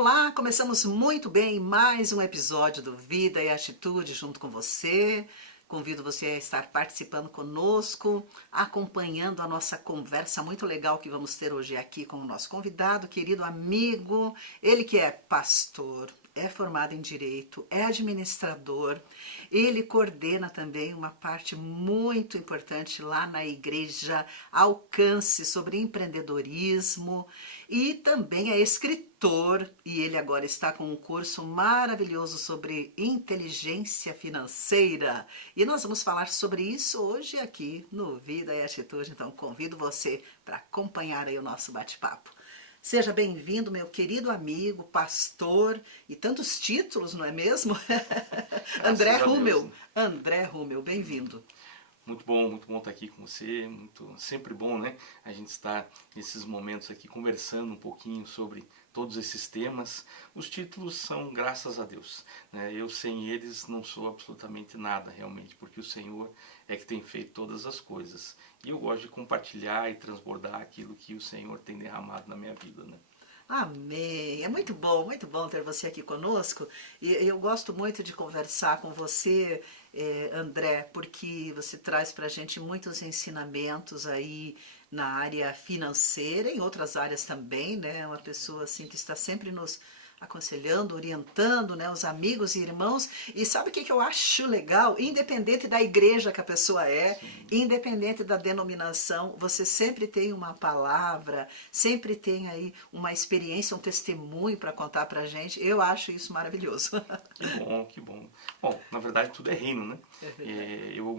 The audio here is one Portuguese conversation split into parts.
Olá, começamos muito bem mais um episódio do Vida e Atitude junto com você. Convido você a estar participando conosco, acompanhando a nossa conversa muito legal que vamos ter hoje aqui com o nosso convidado, querido amigo, ele que é pastor, é formado em Direito, é administrador, ele coordena também uma parte muito importante lá na Igreja Alcance sobre empreendedorismo e também é escritor e ele agora está com um curso maravilhoso sobre inteligência financeira e nós vamos falar sobre isso hoje aqui no Vida e Atitude, então convido você para acompanhar aí o nosso bate-papo. Seja bem-vindo, meu querido amigo, pastor, e tantos títulos, não é mesmo? André Graças a Deus, Rummel. né? André Rummel, bem-vindo. Muito bom estar aqui com você, sempre bom, né? A gente estar nesses momentos aqui conversando um pouquinho sobre todos esses temas. Os títulos são graças a Deus, né? Eu sem eles não sou absolutamente nada realmente, porque o Senhor é que tem feito todas as coisas. E eu gosto de compartilhar e transbordar aquilo que o Senhor tem derramado na minha vida, né? Amém. É muito bom ter você aqui conosco. E eu gosto muito de conversar com você, André, porque você traz para a gente muitos ensinamentos aí na área financeira, em outras áreas também, né? Uma pessoa assim que está sempre nos aconselhando, orientando, né, os amigos e irmãos. E sabe o que eu acho legal? Independente da igreja que a pessoa é, Sim. independente da denominação, você sempre tem uma palavra, sempre tem aí uma experiência, um testemunho para contar pra gente. Eu acho isso maravilhoso. Que bom, que bom. Bom, na verdade tudo é reino, né? É verdade. Eu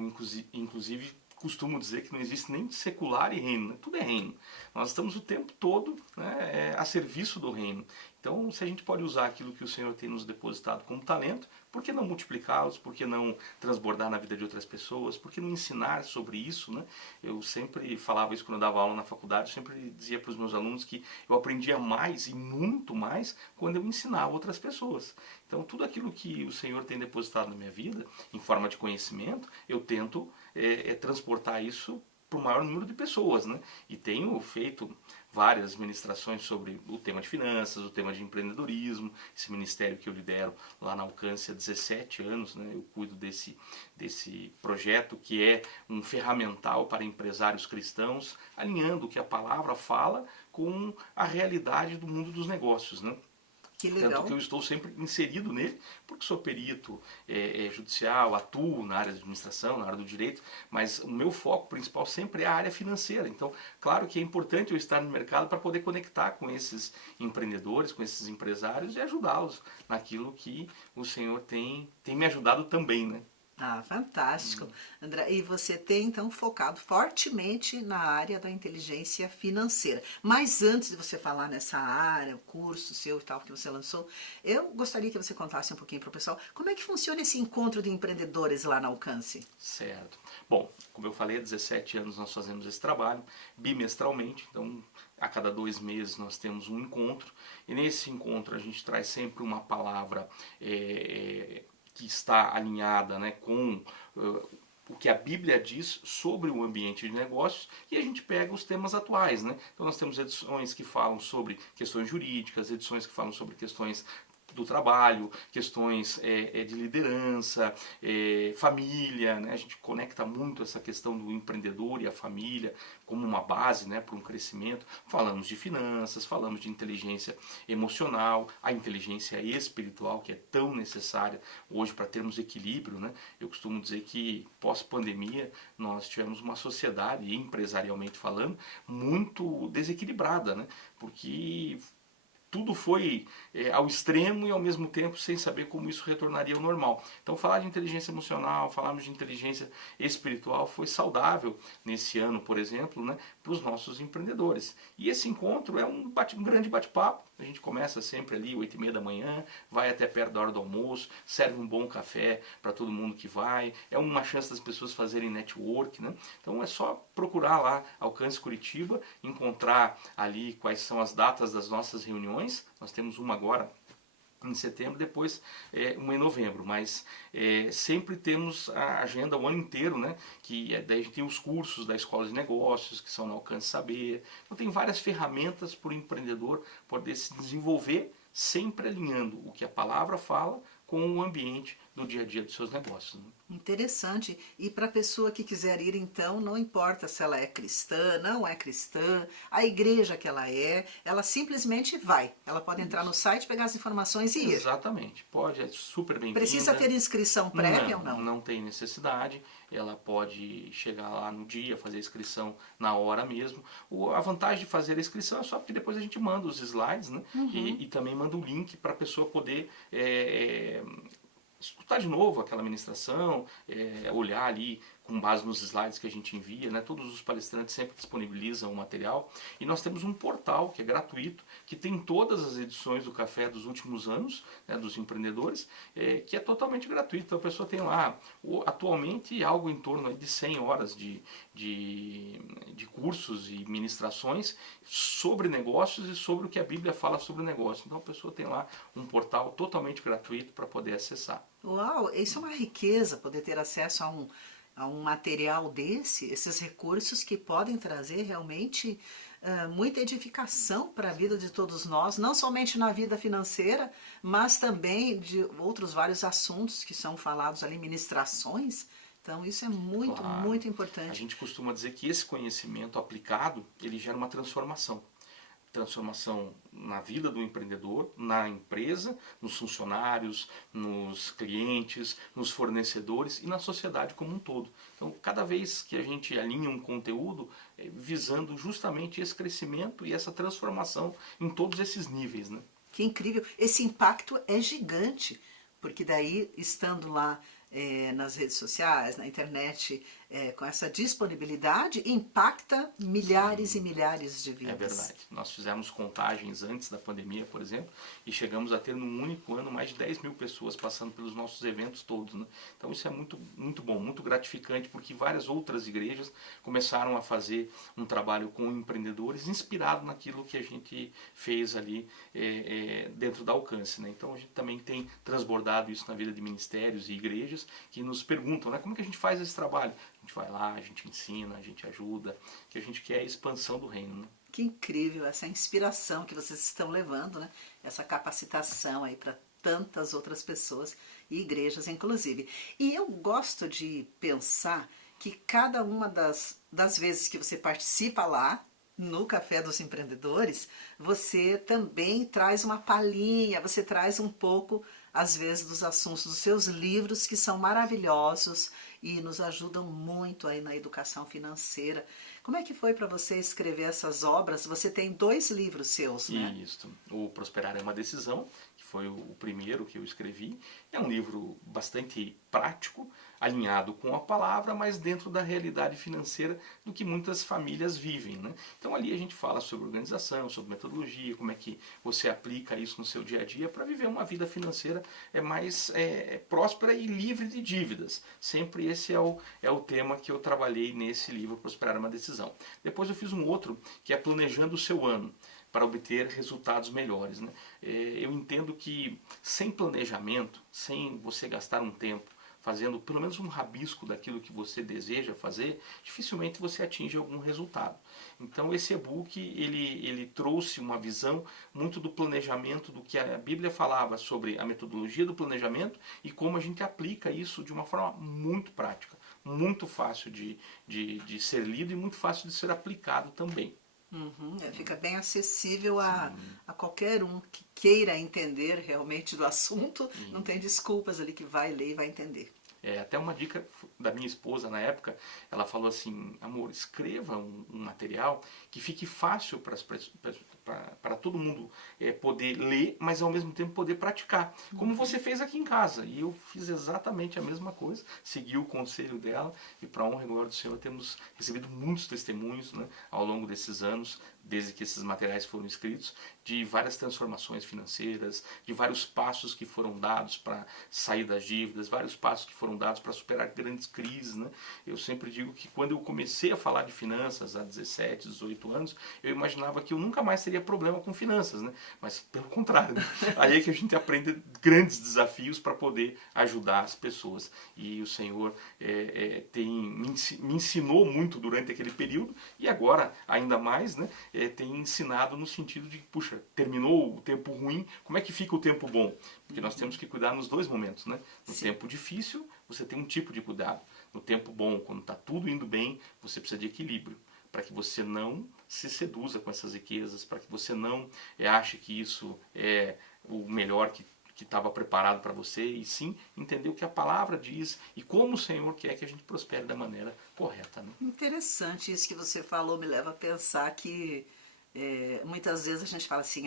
inclusive costumo dizer que não existe nem secular e reino, né? Tudo é reino. Nós estamos o tempo todo, né, a serviço do reino. Então, se a gente pode usar aquilo que o Senhor tem nos depositado como talento, por que não multiplicá-los? Por que não transbordar na vida de outras pessoas? Por que não ensinar sobre isso, né? Eu sempre falava isso quando eu dava aula na faculdade, eu sempre dizia para os meus alunos que eu aprendia mais e muito mais quando eu ensinava outras pessoas. Então, tudo aquilo que o Senhor tem depositado na minha vida, em forma de conhecimento, eu tento transportar isso para o maior número de pessoas, né? E tenho feito várias ministrações sobre o tema de finanças, o tema de empreendedorismo, esse ministério que eu lidero lá na Alcance há 17 anos, né? Eu cuido desse projeto que é um ferramental para empresários cristãos, alinhando o que a palavra fala com a realidade do mundo dos negócios, né? Que Tanto que legal. eu estou sempre inserido nele, porque sou perito judicial, atuo na área de administração, na área do direito, mas o meu foco principal sempre é a área financeira. Então, claro que é importante eu estar no mercado para poder conectar com esses empreendedores, com esses empresários e ajudá-los naquilo que o Senhor tem me ajudado também, né? Ah, fantástico. André, e você tem então focado fortemente na área da inteligência financeira. Mas antes de você falar nessa área, o curso seu e tal que você lançou, eu gostaria que você contasse um pouquinho para o pessoal como é que funciona esse encontro de empreendedores lá na Alcance. Certo. Bom, como eu falei, há 17 anos nós fazemos esse trabalho bimestralmente, então a cada 2 meses nós temos um encontro e nesse encontro a gente traz sempre uma palavra que está alinhada, né, com o que a Bíblia diz sobre o ambiente de negócios e a gente pega os temas atuais, né? Então nós temos edições que falam sobre questões jurídicas, edições que falam sobre questões do trabalho, questões de liderança, família, né? A gente conecta muito essa questão do empreendedor e a família como uma base, né, para um crescimento. Falamos de finanças, falamos de inteligência emocional, a inteligência espiritual que é tão necessária hoje para termos equilíbrio, né? Eu costumo dizer que pós-pandemia nós tivemos uma sociedade, empresarialmente falando, muito desequilibrada, né? Porque tudo foi ao extremo e ao mesmo tempo sem saber como isso retornaria ao normal. Então falar de inteligência emocional, falarmos de inteligência espiritual foi saudável nesse ano, por exemplo, né, para os nossos empreendedores. E esse encontro é um grande bate-papo. A gente começa sempre ali 8h30 da manhã, vai até perto da hora do almoço, serve um bom café para todo mundo que vai. É uma chance das pessoas fazerem network, né? Então é só procurar lá Alcance Curitiba, encontrar ali quais são as datas das nossas reuniões. Nós temos uma agora em setembro, depois uma em novembro, mas sempre temos a agenda o ano inteiro, né? Daí a gente tem os cursos da Escola de Negócios, que são no Alcance Saber. Então tem várias ferramentas para o empreendedor poder se desenvolver sempre alinhando o que a palavra fala com o ambiente do dia a dia dos seus negócios, né? Interessante. E para a pessoa que quiser ir, então, não importa se ela é cristã, não é cristã, a igreja que ela simplesmente vai. Ela pode entrar no site, pegar as informações e ir. Exatamente, pode, é super bem-vinda. Precisa ter inscrição prévia ou não? Não tem necessidade, ela pode chegar lá no dia, fazer a inscrição na hora mesmo. A vantagem de fazer a inscrição é só porque depois a gente manda os slides, né? E também manda o link para a pessoa poder escutar de novo aquela ministração, olhar ali com base nos slides que a gente envia, né? Todos os palestrantes sempre disponibilizam o material. E nós temos um portal que é gratuito, que tem todas as edições do Café dos últimos anos, né, dos empreendedores, que é totalmente gratuito. Então a pessoa tem lá, atualmente, algo em torno aí de 100 horas de cursos e ministrações sobre negócios e sobre o que a Bíblia fala sobre o negócio. Então a pessoa tem lá um portal totalmente gratuito para poder acessar. Uau, isso é uma riqueza, poder ter acesso a um material desse, esses recursos que podem trazer realmente muita edificação para a vida de todos nós, não somente na vida financeira, mas também de outros vários assuntos que são falados ali, ministrações. Então isso é muito, Claro. muito A importante. gente costuma dizer que esse conhecimento aplicado, ele gera uma transformação. Transformação na vida do empreendedor, na empresa, nos funcionários, nos clientes, nos fornecedores e na sociedade como um todo. Então, cada vez que a gente alinha um conteúdo, visando justamente esse crescimento e essa transformação em todos esses níveis, né? Que incrível! Esse impacto é gigante, porque daí, estando lá nas redes sociais, na internet, com essa disponibilidade, impacta milhares e milhares de vidas. É verdade. Nós fizemos contagens antes da pandemia, por exemplo, e chegamos a ter num único ano mais de 10 mil pessoas passando pelos nossos eventos todos, né? Então isso é muito, muito bom, muito gratificante, porque várias outras igrejas começaram a fazer um trabalho com empreendedores inspirado naquilo que a gente fez ali dentro da Alcance, né? Então a gente também tem transbordado isso na vida de ministérios e igrejas que nos perguntam, né, como que a gente faz esse trabalho? A gente vai lá, a gente ensina, a gente ajuda, que a gente quer a expansão do reino, né? Que incrível essa inspiração que vocês estão levando, né? Essa capacitação aí para tantas outras pessoas e igrejas, inclusive. E eu gosto de pensar que cada uma das vezes que você participa lá, no Café dos Empreendedores, você também traz uma palhinha, você traz um pouco, às vezes, dos assuntos dos seus livros, que são maravilhosos e nos ajudam muito aí na educação financeira. Como é que foi para você escrever essas obras? Você tem 2 livros seus, né? Isso. O Prosperar é uma Decisão, que foi o primeiro que eu escrevi. É um livro bastante prático, alinhado com a palavra, mas dentro da realidade financeira do que muitas famílias vivem, né? Então ali a gente fala sobre organização, sobre metodologia, como é que você aplica isso no seu dia a dia para viver uma vida financeira mais próspera e livre de dívidas. Sempre esse é o tema que eu trabalhei nesse livro, Prosperar é uma Decisão. Depois eu fiz um outro, que é Planejando o Seu Ano, para obter resultados melhores, né? Eu entendo que sem planejamento, sem você gastar um tempo fazendo pelo menos um rabisco daquilo que você deseja fazer, dificilmente você atinge algum resultado. Então esse e-book ele trouxe uma visão muito do planejamento, do que a Bíblia falava sobre a metodologia do planejamento e como a gente aplica isso de uma forma muito prática, muito fácil de ser lido e muito fácil de ser aplicado também. Fica bem acessível a qualquer um que queira entender realmente do assunto. Não tem desculpas ali, que vai ler e vai entender. Até uma dica da minha esposa na época, ela falou assim: amor, escreva um material que fique fácil para todo mundo poder ler, mas ao mesmo tempo poder praticar, como você fez aqui em casa. E eu fiz exatamente a mesma coisa, segui o conselho dela, e para a honra e glória do Senhor temos recebido muitos testemunhos, né, ao longo desses anos, desde que esses materiais foram escritos, de várias transformações financeiras, de vários passos que foram dados para sair das dívidas, vários passos que foram dados para superar grandes crises, né? Eu sempre digo que quando eu comecei a falar de finanças há 17, 18 anos, eu imaginava que eu nunca mais teria teria problema com finanças, né? Mas pelo contrário, né? Aí é que a gente aprende grandes desafios para poder ajudar as pessoas. E o Senhor me ensinou muito durante aquele período e agora ainda mais, né? Tem ensinado no sentido de, puxa, terminou o tempo ruim, como é que fica o tempo bom? Porque nós temos que cuidar nos dois momentos, né? No Sim. tempo difícil, você tem um tipo de cuidado. No tempo bom, quando está tudo indo bem, você precisa de equilíbrio, para que você não se seduza com essas riquezas, para que você não ache que isso é o melhor que estava preparado para você, e sim entender o que a palavra diz e como o Senhor quer que a gente prospere da maneira correta. Né? Interessante isso que você falou, me leva a pensar que muitas vezes a gente fala assim,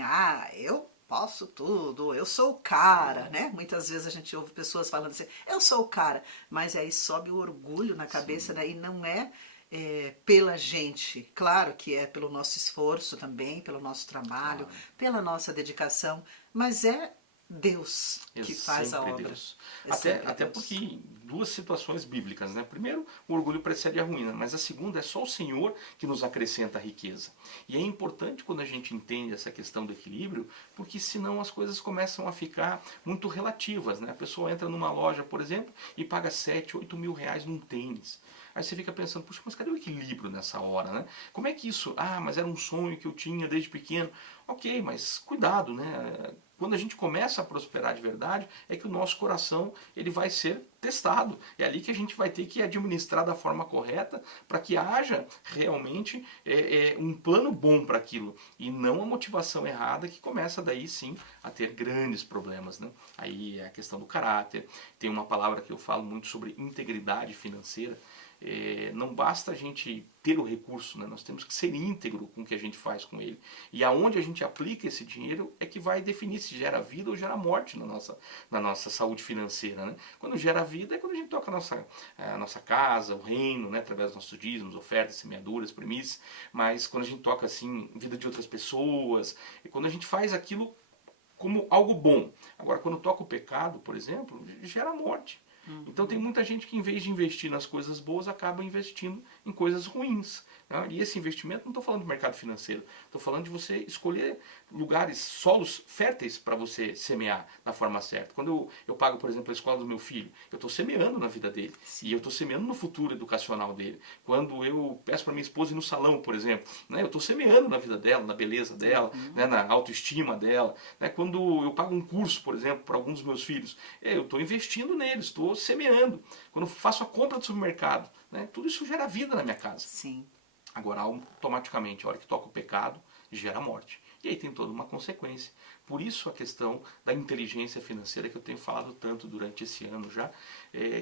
eu posso tudo, eu sou o cara, né? Muitas vezes a gente ouve pessoas falando assim, eu sou o cara, mas aí sobe o orgulho na cabeça, né? E não pela gente, claro que é pelo nosso esforço também, pelo nosso trabalho, Claro. pela nossa dedicação, mas é Deus que faz a Sempre obra. Deus. É sempre Até Deus. porque duas situações bíblicas, né? Primeiro, o orgulho precede a ruína, mas a segunda é só o Senhor que nos acrescenta a riqueza. E é importante quando a gente entende essa questão do equilíbrio, porque senão as coisas começam a ficar muito relativas, né? A pessoa entra numa loja, por exemplo, e paga 7, 8 mil reais num tênis. Aí você fica pensando, puxa, mas cadê o equilíbrio nessa hora, né? Como é que isso? Mas era um sonho que eu tinha desde pequeno. Ok, mas cuidado, né? Quando a gente começa a prosperar de verdade, é que o nosso coração ele vai ser testado. É ali que a gente vai ter que administrar da forma correta para que haja realmente um plano bom para aquilo. E não a motivação errada que começa daí sim a ter grandes problemas. Né? Aí é a questão do caráter. Tem uma palavra que eu falo muito sobre integridade financeira. Não basta a gente ter o recurso, né? Nós temos que ser íntegro com o que a gente faz com ele. E aonde a gente aplica esse dinheiro é que vai definir se gera vida ou gera morte na nossa saúde financeira. Né? Quando gera vida é quando a gente toca a nossa casa, o reino, né? Através dos nossos dízimos, ofertas, semeaduras, primícias. Mas quando a gente toca assim, vida de outras pessoas, e quando a gente faz aquilo como algo bom. Agora, quando toca o pecado, por exemplo, gera morte. Então tem muita gente que em vez de investir nas coisas boas, acaba investindo em coisas ruins. Né? E esse investimento, não estou falando de mercado financeiro, estou falando de você escolher lugares, solos férteis para você semear da forma certa. Quando eu pago, por exemplo, a escola do meu filho, eu estou semeando na vida dele. Sim. E eu estou semeando no futuro educacional dele. Quando eu peço para minha esposa ir no salão, por exemplo, né? Eu estou semeando na vida dela, na beleza dela, né? Na autoestima dela. Né? Quando eu pago um curso, por exemplo, para alguns dos meus filhos, eu estou investindo neles, estou semeando. Quando eu faço a compra do supermercado, né? Tudo isso gera vida na minha casa. Sim. Agora, automaticamente, a hora que toca o pecado, gera morte. E aí tem toda uma consequência. Por isso a questão da inteligência financeira que eu tenho falado tanto durante esse ano já,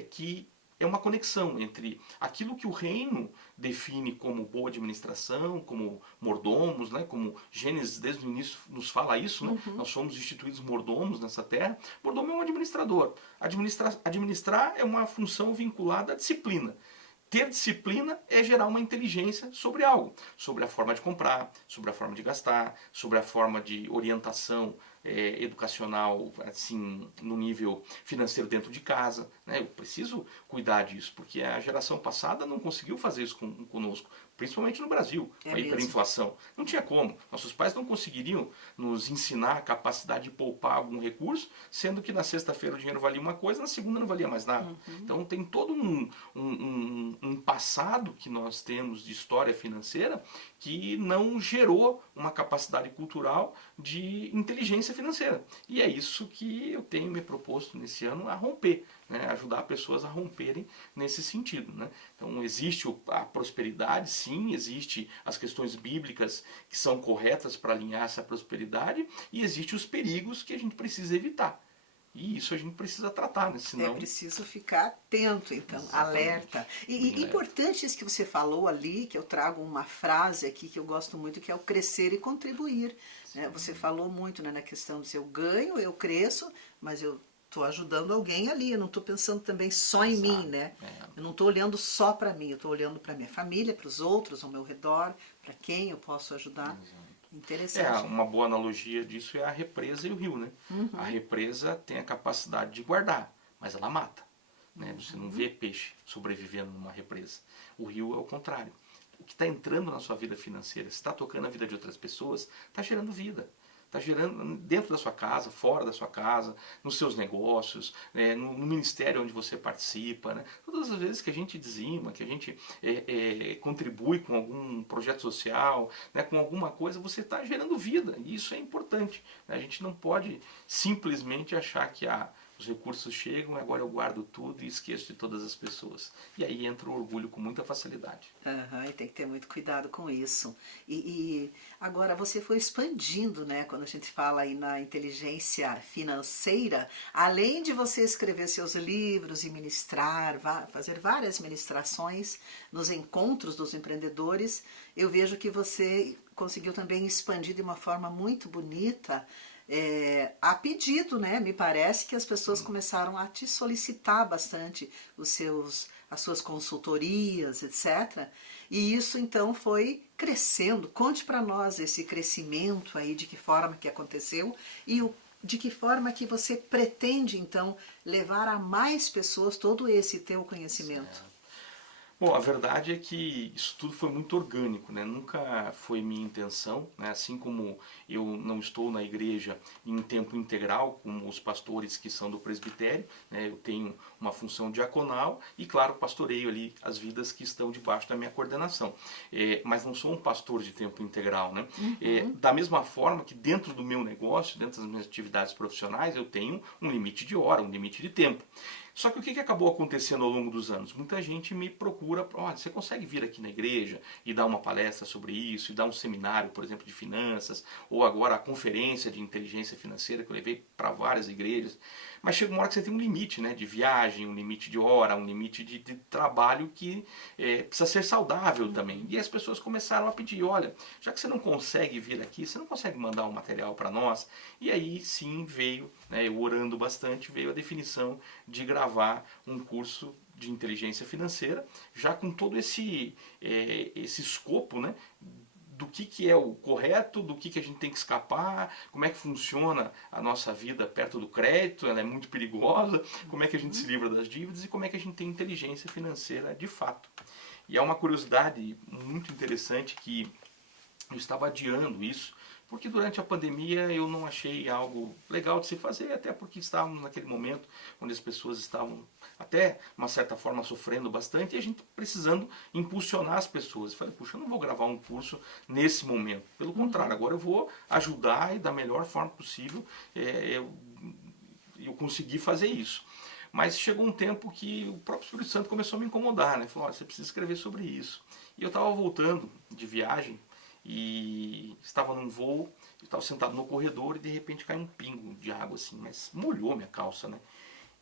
que é uma conexão entre aquilo que o reino define como boa administração, como mordomos, né? Como Gênesis desde o início nos fala isso, né? Nós somos instituídos mordomos nessa terra. Mordomo é um administrador. Administrar é uma função vinculada à disciplina. Ter disciplina é gerar uma inteligência sobre algo, sobre a forma de comprar, sobre a forma de gastar, sobre a forma de orientação educacional, assim, no nível financeiro dentro de casa. Né? Eu preciso cuidar disso, porque a geração passada não conseguiu fazer isso conosco, principalmente no Brasil, com a hiperinflação. Não tinha como. Nossos pais não conseguiriam nos ensinar a capacidade de poupar algum recurso, sendo que na sexta-feira o dinheiro valia uma coisa, na segunda não valia mais nada. Então tem todo um passado que nós temos de história financeira que não gerou uma capacidade cultural de inteligência financeira. E é isso que eu tenho me proposto nesse ano a romper, né? Ajudar pessoas a romperem nesse sentido. Né? Então existe a prosperidade, sim, existe as questões bíblicas que são corretas para alinhar essa prosperidade e existe os perigos que a gente precisa evitar. E isso a gente precisa tratar, né? Senão... É preciso ficar atento, então, Exatamente. alerta. E importante isso que você falou ali, que eu trago uma frase aqui que eu gosto muito, que é o crescer e contribuir. Né? Você falou muito, né, na questão de eu ganho, eu cresço, mas eu estou ajudando alguém ali, eu não estou pensando também só em mim, né? Eu não estou olhando só para mim, eu estou olhando para minha família, para os outros ao meu redor, para quem eu posso ajudar. Interessante. Uma boa analogia disso é a represa e o rio, né? A represa tem a capacidade de guardar, mas ela mata. Né? Você não vê peixe sobrevivendo numa represa. O rio é o contrário. o que está entrando na sua vida financeira, se está tocando a vida de outras pessoas, está gerando vida. Está gerando dentro da sua casa, fora da sua casa, nos seus negócios, no ministério onde você participa. Né? Todas as vezes que a gente dizima, que a gente contribui com algum projeto social, né, com alguma coisa, você está gerando vida. E isso é importante. Né? A gente não pode simplesmente achar que os recursos chegam, agora eu guardo tudo e esqueço de todas as pessoas. E aí entra o orgulho com muita facilidade. Uhum, e tem que ter muito cuidado com isso. E agora você foi expandindo, né? Quando a gente fala aí na inteligência financeira, além de você escrever seus livros e ministrar, fazer várias ministrações nos encontros dos empreendedores, eu vejo que você conseguiu também expandir de uma forma muito bonita. A pedido, né? Me parece que as pessoas começaram a te solicitar bastante as suas consultorias, etc. E isso então foi crescendo. Conte para nós esse crescimento aí, de que forma que aconteceu e de que forma que você pretende então levar a mais pessoas todo esse teu conhecimento. Certo. Bom, a verdade é que isso tudo foi muito orgânico, né? Nunca foi minha intenção, né? Assim como eu não estou na igreja em tempo integral, como os pastores que são do presbitério, né? Eu tenho uma função diaconal e, claro, pastoreio ali as vidas que estão debaixo da minha coordenação. Mas não sou um pastor de tempo integral, né? Da mesma forma que dentro do meu negócio, dentro das minhas atividades profissionais, eu tenho um limite de hora, um limite de tempo. Só que o que acabou acontecendo ao longo dos anos? Muita gente me procura, olha, você consegue vir aqui na igreja e dar uma palestra sobre isso, e dar um seminário, por exemplo, de finanças, ou agora a conferência de inteligência financeira que eu levei para várias igrejas. Mas chega uma hora que você tem um limite, né, de viagem, um limite de hora, um limite de trabalho que precisa ser saudável também. E as pessoas começaram a pedir, olha, já que você não consegue vir aqui, você não consegue mandar um material para nós? E aí sim veio, né, eu orando bastante, veio a definição de gravar um curso de inteligência financeira, já com todo esse escopo, né, do que é o correto, do que a gente tem que escapar, como é que funciona a nossa vida perto do crédito, ela é muito perigosa, como é que a gente se livra das dívidas e como é que a gente tem inteligência financeira de fato. E é uma curiosidade muito interessante que eu estava adiando isso, porque durante a pandemia eu não achei algo legal de se fazer, até porque estávamos naquele momento onde as pessoas estavam, até uma certa forma, sofrendo bastante e a gente precisando impulsionar as pessoas. Eu falei, puxa, eu não vou gravar um curso nesse momento. Pelo contrário, agora eu vou ajudar e da melhor forma possível eu consegui fazer isso. Mas chegou um tempo que o próprio Espírito Santo começou a me incomodar, né? Falou, olha, você precisa escrever sobre isso. E eu estava voltando de viagem, e estava num voo, estava sentado no corredor e de repente caiu um pingo de água assim, mas molhou minha calça, né?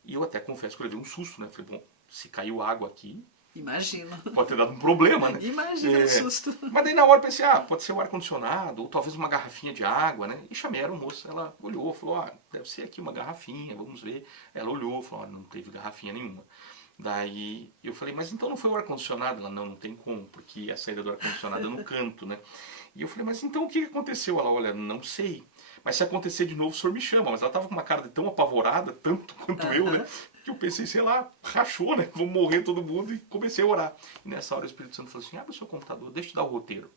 E eu até confesso que eu levei um susto, né? Falei, bom, se caiu água aqui, Imagina. pode ter dado um problema, né? Imagina o susto. Mas daí na hora eu pensei, pode ser o ar-condicionado, ou talvez uma garrafinha de água, né? E chamei a aeromoça, ela olhou, falou, deve ser aqui uma garrafinha, vamos ver. Ela olhou, falou, não teve garrafinha nenhuma. Daí eu falei, mas então não foi o ar-condicionado? Ela, não tem como, porque a saída do ar-condicionado é no canto, né? E eu falei, mas então o que aconteceu? Ela, olha, não sei. Mas se acontecer de novo, o senhor me chama. Mas ela estava com uma cara de tão apavorada, tanto quanto eu, né? Que eu pensei, sei lá, rachou, né? Vamos morrer todo mundo. E comecei a orar. E nessa hora o Espírito Santo falou assim, abre o seu computador, deixa eu dar o roteiro.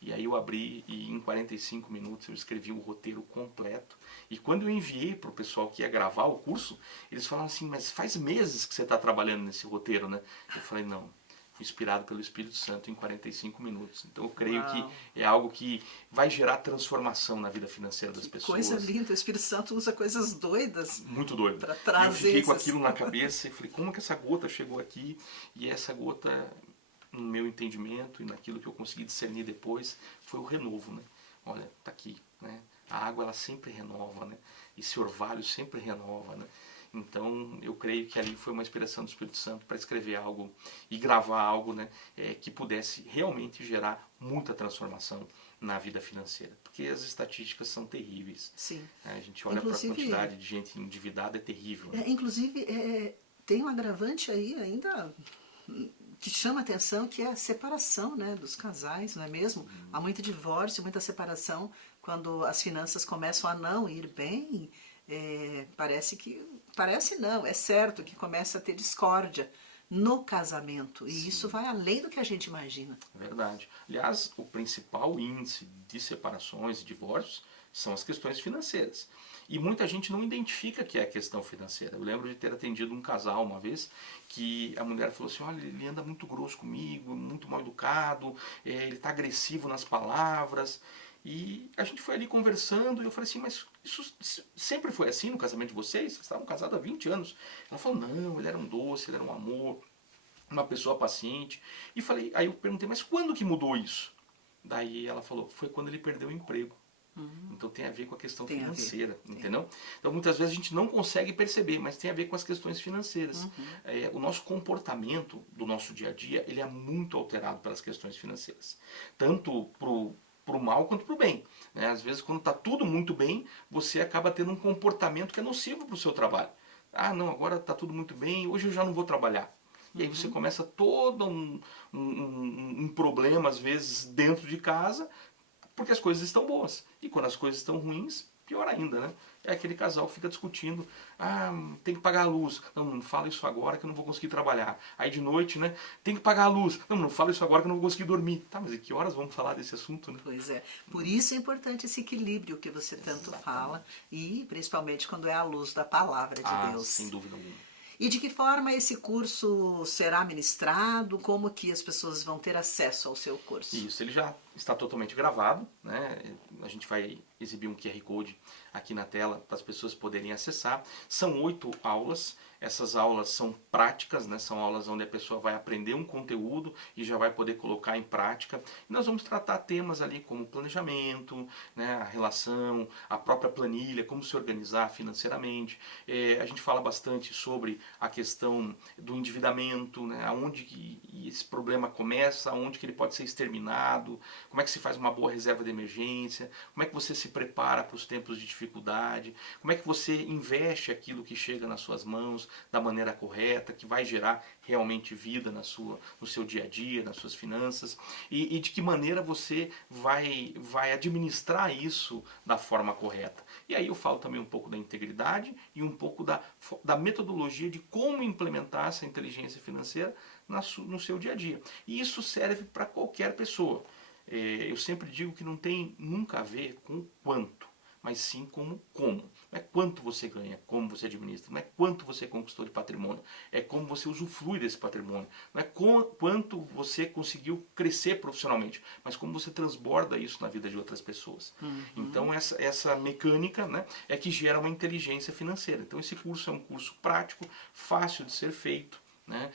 E aí eu abri e em 45 minutos eu escrevi o roteiro completo. E quando eu enviei para o pessoal que ia gravar o curso, eles falaram assim, mas faz meses que você está trabalhando nesse roteiro, né? Eu falei, não, fui inspirado pelo Espírito Santo em 45 minutos. Então eu creio que é algo que vai gerar transformação na vida financeira das pessoas. Coisa linda, o Espírito Santo usa coisas doidas. Muito doido. Para trazer. Eu fiquei com aquilo na cabeça e falei, como que essa gota chegou aqui? E essa gota, no meu entendimento e naquilo que eu consegui discernir depois, foi o renovo, né? Olha, tá aqui, né? A água, ela sempre renova, né? Esse orvalho sempre renova, né? Então, eu creio que ali foi uma inspiração do Espírito Santo para escrever algo e gravar algo, né, que pudesse realmente gerar muita transformação na vida financeira. Porque as estatísticas são terríveis. Sim. A gente olha para a quantidade de gente endividada, é terrível. Né? Inclusive, tem um agravante aí ainda que chama atenção, que é a separação, né, dos casais, não é mesmo? Há muito divórcio, muita separação, quando as finanças começam a não ir bem, parece não, é certo que começa a ter discórdia no casamento. E Sim. isso vai além do que a gente imagina. É verdade. Aliás, o principal índice de separações e divórcios são as questões financeiras. E muita gente não identifica que é a questão financeira. Eu lembro de ter atendido um casal uma vez que a mulher falou assim, olha, ele anda muito grosso comigo, muito mal educado, ele está agressivo nas palavras. E a gente foi ali conversando e eu falei assim, mas isso sempre foi assim no casamento de vocês? Vocês estavam casados há 20 anos. Ela falou, não, ele era um doce, ele era um amor, uma pessoa paciente. E falei, aí eu perguntei, mas quando que mudou isso? Daí ela falou, foi quando ele perdeu o emprego. Então tem a ver com a questão Tem a ver. financeira, entendeu? Então muitas vezes a gente não consegue perceber, mas tem a ver com as questões financeiras. O nosso comportamento do nosso dia a dia, ele é muito alterado pelas questões financeiras. Tanto pro mal quanto pro bem. Né? Às vezes quando está tudo muito bem, você acaba tendo um comportamento que é nocivo para o seu trabalho. Ah, não, agora está tudo muito bem, hoje eu já não vou trabalhar. E aí você começa todo um problema, às vezes, dentro de casa, porque as coisas estão boas. E quando as coisas estão ruins, pior ainda, né? É aquele casal que fica discutindo, ah, tem que pagar a luz. Não, não fala isso agora que eu não vou conseguir trabalhar. Aí de noite, né, tem que pagar a luz. Não, não fala isso agora que eu não vou conseguir dormir. Tá, mas e que horas vamos falar desse assunto, né? Pois é. Por isso é importante esse equilíbrio que você tanto fala, e principalmente quando é à luz da palavra de Deus. Sem dúvida alguma. E de que forma esse curso será ministrado? Como que as pessoas vão ter acesso ao seu curso? Isso, ele já está totalmente gravado, né? A gente vai exibir um QR Code aqui na tela para as pessoas poderem acessar. São 8 aulas. Essas aulas são práticas, né? São aulas onde a pessoa vai aprender um conteúdo e já vai poder colocar em prática. E nós vamos tratar temas ali como planejamento, né? A relação, a própria planilha, como se organizar financeiramente. A gente fala bastante sobre a questão do endividamento, né? Aonde que esse problema começa, aonde que ele pode ser exterminado, como é que se faz uma boa reserva de emergência, como é que você se prepara para os tempos de dificuldade, como é que você investe aquilo que chega nas suas mãos da maneira correta, que vai gerar realmente vida no seu dia a dia, nas suas finanças, e de que maneira você vai administrar isso da forma correta. E aí eu falo também um pouco da integridade e um pouco da metodologia de como implementar essa inteligência financeira no seu dia a dia. E isso serve para qualquer pessoa. Eu sempre digo que não tem nunca a ver com quanto, mas sim como. Não é quanto você ganha, como você administra, não é quanto você conquistou de patrimônio, é como você usufrui desse patrimônio, não é quanto você conseguiu crescer profissionalmente, mas como você transborda isso na vida de outras pessoas. Então essa mecânica, né, é que gera uma inteligência financeira. Então esse curso é um curso prático, fácil de ser feito. Né?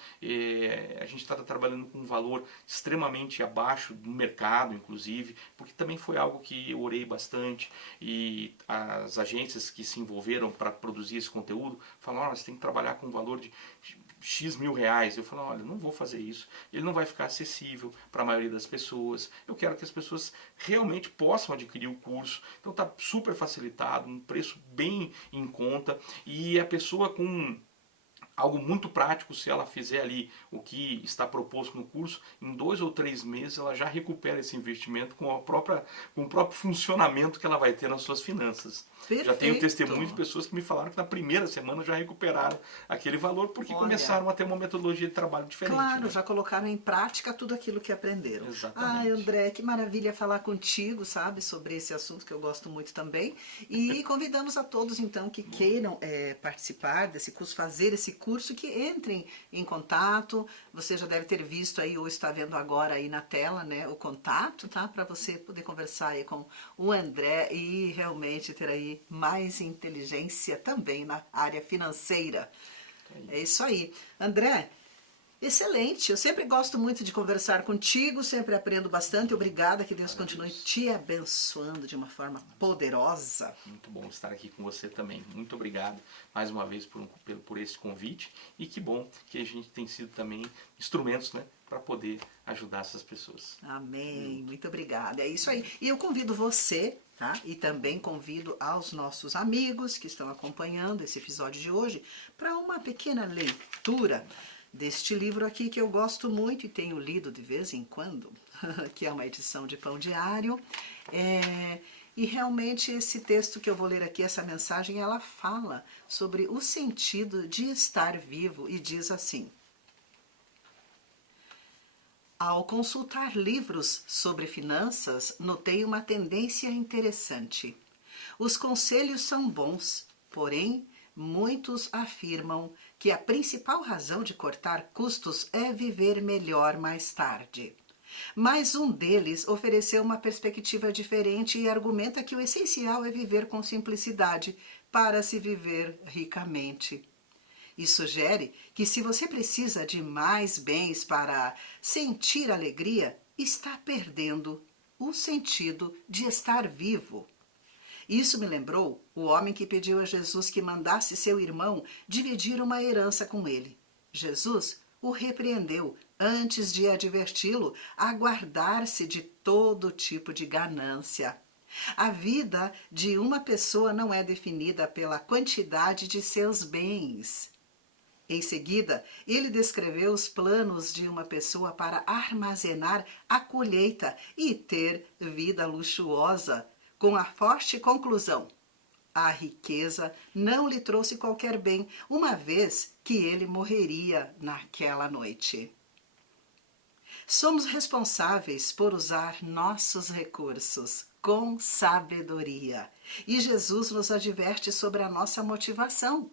A gente está trabalhando com um valor extremamente abaixo do mercado, inclusive, porque também foi algo que eu orei bastante e as agências que se envolveram para produzir esse conteúdo falaram, olha, você tem que trabalhar com um valor de X mil reais. Eu falo, olha, não vou fazer isso, ele não vai ficar acessível para a maioria das pessoas, eu quero que as pessoas realmente possam adquirir o curso, então está super facilitado, um preço bem em conta e a pessoa com algo muito prático, se ela fizer ali o que está proposto no curso, em 2 ou 3 meses ela já recupera esse investimento com o próprio funcionamento que ela vai ter nas suas finanças. Perfeito. Já tenho testemunho de pessoas que me falaram que na primeira semana já recuperaram aquele valor porque começaram a ter uma metodologia de trabalho diferente. Claro, né? já colocaram em prática tudo aquilo que aprenderam. Exatamente. Ai, André, que maravilha falar contigo, sabe, sobre esse assunto que eu gosto muito também. E convidamos a todos, então, que queiram participar desse curso, fazer esse curso, que entrem em contato. Você já deve ter visto aí, ou está vendo agora aí na tela, né, o contato, tá? Para você poder conversar aí com o André e realmente ter aí mais inteligência também na área financeira. É isso aí. André, excelente. Eu sempre gosto muito de conversar contigo, sempre aprendo bastante. Obrigada, que Deus continue te abençoando de uma forma poderosa. Muito bom estar aqui com você também. Muito obrigado mais uma vez por esse convite. E que bom que a gente tem sido também instrumentos, né, para poder ajudar essas pessoas. Amém. Muito obrigada. É isso aí. E eu convido você, tá? E também convido aos nossos amigos que estão acompanhando esse episódio de hoje para uma pequena leitura deste livro aqui que eu gosto muito e tenho lido de vez em quando, que é uma edição de Pão Diário. E realmente esse texto que eu vou ler aqui, essa mensagem, ela fala sobre o sentido de estar vivo e diz assim: Ao consultar livros sobre finanças, notei uma tendência interessante. Os conselhos são bons, porém, muitos afirmam que a principal razão de cortar custos é viver melhor mais tarde. Mas um deles ofereceu uma perspectiva diferente e argumenta que o essencial é viver com simplicidade para se viver ricamente. E sugere que se você precisa de mais bens para sentir alegria, está perdendo o sentido de estar vivo. Isso me lembrou o homem que pediu a Jesus que mandasse seu irmão dividir uma herança com ele. Jesus o repreendeu antes de adverti-lo a guardar-se de todo tipo de ganância. A vida de uma pessoa não é definida pela quantidade de seus bens. Em seguida, ele descreveu os planos de uma pessoa para armazenar a colheita e ter vida luxuosa, com a forte conclusão: a riqueza não lhe trouxe qualquer bem, uma vez que ele morreria naquela noite. Somos responsáveis por usar nossos recursos com sabedoria. E Jesus nos adverte sobre a nossa motivação.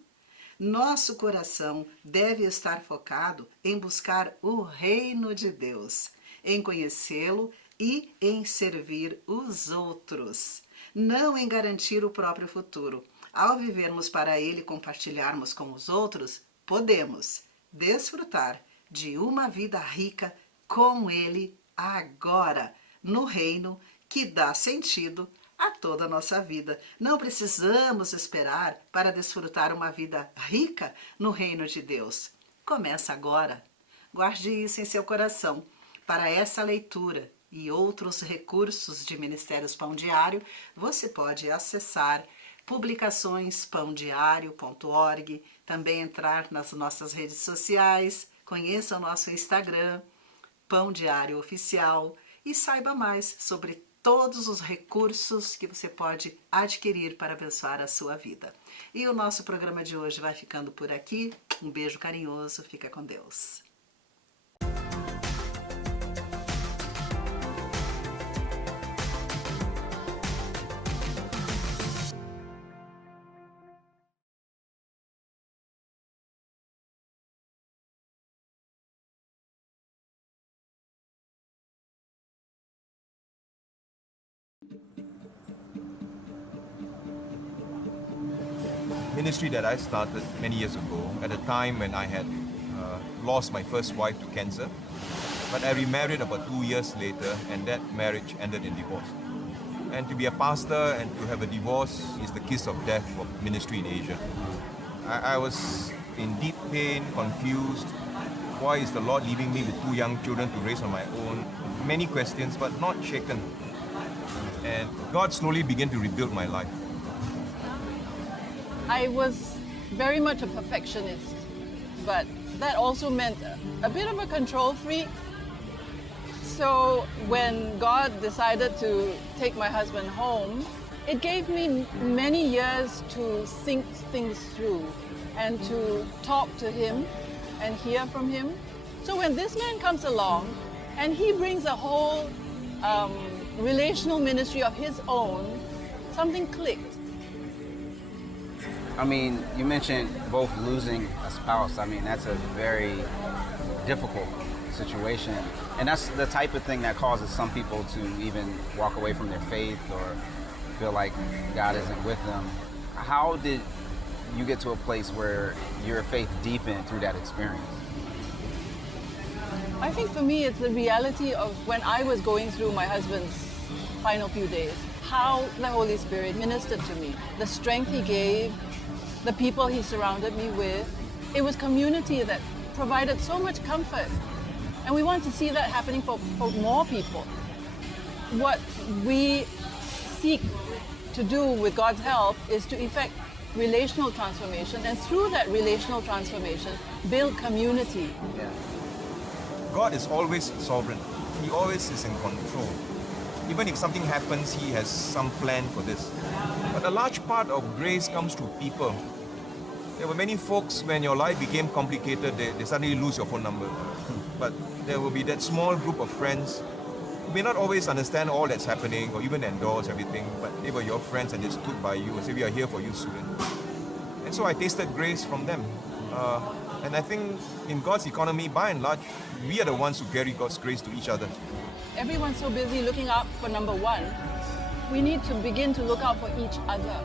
Nosso coração deve estar focado em buscar o reino de Deus, em conhecê-lo e em servir os outros, não em garantir o próprio futuro. Ao vivermos para ele e compartilharmos com os outros, podemos desfrutar de uma vida rica com ele agora, no reino que dá sentido a toda a nossa vida. Não precisamos esperar para desfrutar uma vida rica no reino de Deus. Começa agora. Guarde isso em seu coração. Para essa leitura e outros recursos de Ministérios Pão Diário, você pode acessar publicaçõespãodiario.org, também entrar nas nossas redes sociais, conheça o nosso Instagram, Pão Diário Oficial, e saiba mais sobre todos os recursos que você pode adquirir para abençoar a sua vida. E o nosso programa de hoje vai ficando por aqui. Um beijo carinhoso, fica com Deus. Ministry that I started many years ago at a time when I had lost my first wife to cancer, but I remarried about 2 years later, and that marriage ended in divorce. And to be a pastor and to have a divorce is the kiss of death for ministry in Asia. I was in deep pain, confused. Why is the Lord leaving me with 2 young children to raise on my own? Many questions, but not shaken. And God slowly began to rebuild my life. I was very much a perfectionist, but that also meant a bit of a control freak. So when God decided to take my husband home, it gave me many years to think things through and to talk to him and hear from him. So when this man comes along and he brings a whole relational ministry of his own, something clicked. I mean, you mentioned both losing a spouse. I mean, that's a very difficult situation. And that's the type of thing that causes some people to even walk away from their faith or feel like God isn't with them. How did you get to a place where your faith deepened through that experience? I think for me, it's the reality of when I was going through my husband's final few days, how the Holy Spirit ministered to me, the strength he gave, the people he surrounded me with. It was community that provided so much comfort. And we want to see that happening for more people. What we seek to do with God's help is to effect relational transformation, and through that relational transformation, build community. Yeah. God is always sovereign. He always is in control. Even if something happens, He has some plan for this. But a large part of grace comes through people. There were many folks, when your life became complicated, they suddenly lose your phone number. But there will be that small group of friends who may not always understand all that's happening or even endorse everything, but they were your friends and they stood by you and said, we are here for you, student. And so I tasted grace from them. And I think in God's economy, by and large, we are the ones who carry God's grace to each other. Everyone's so busy looking out for number one. We need to begin to look out for each other.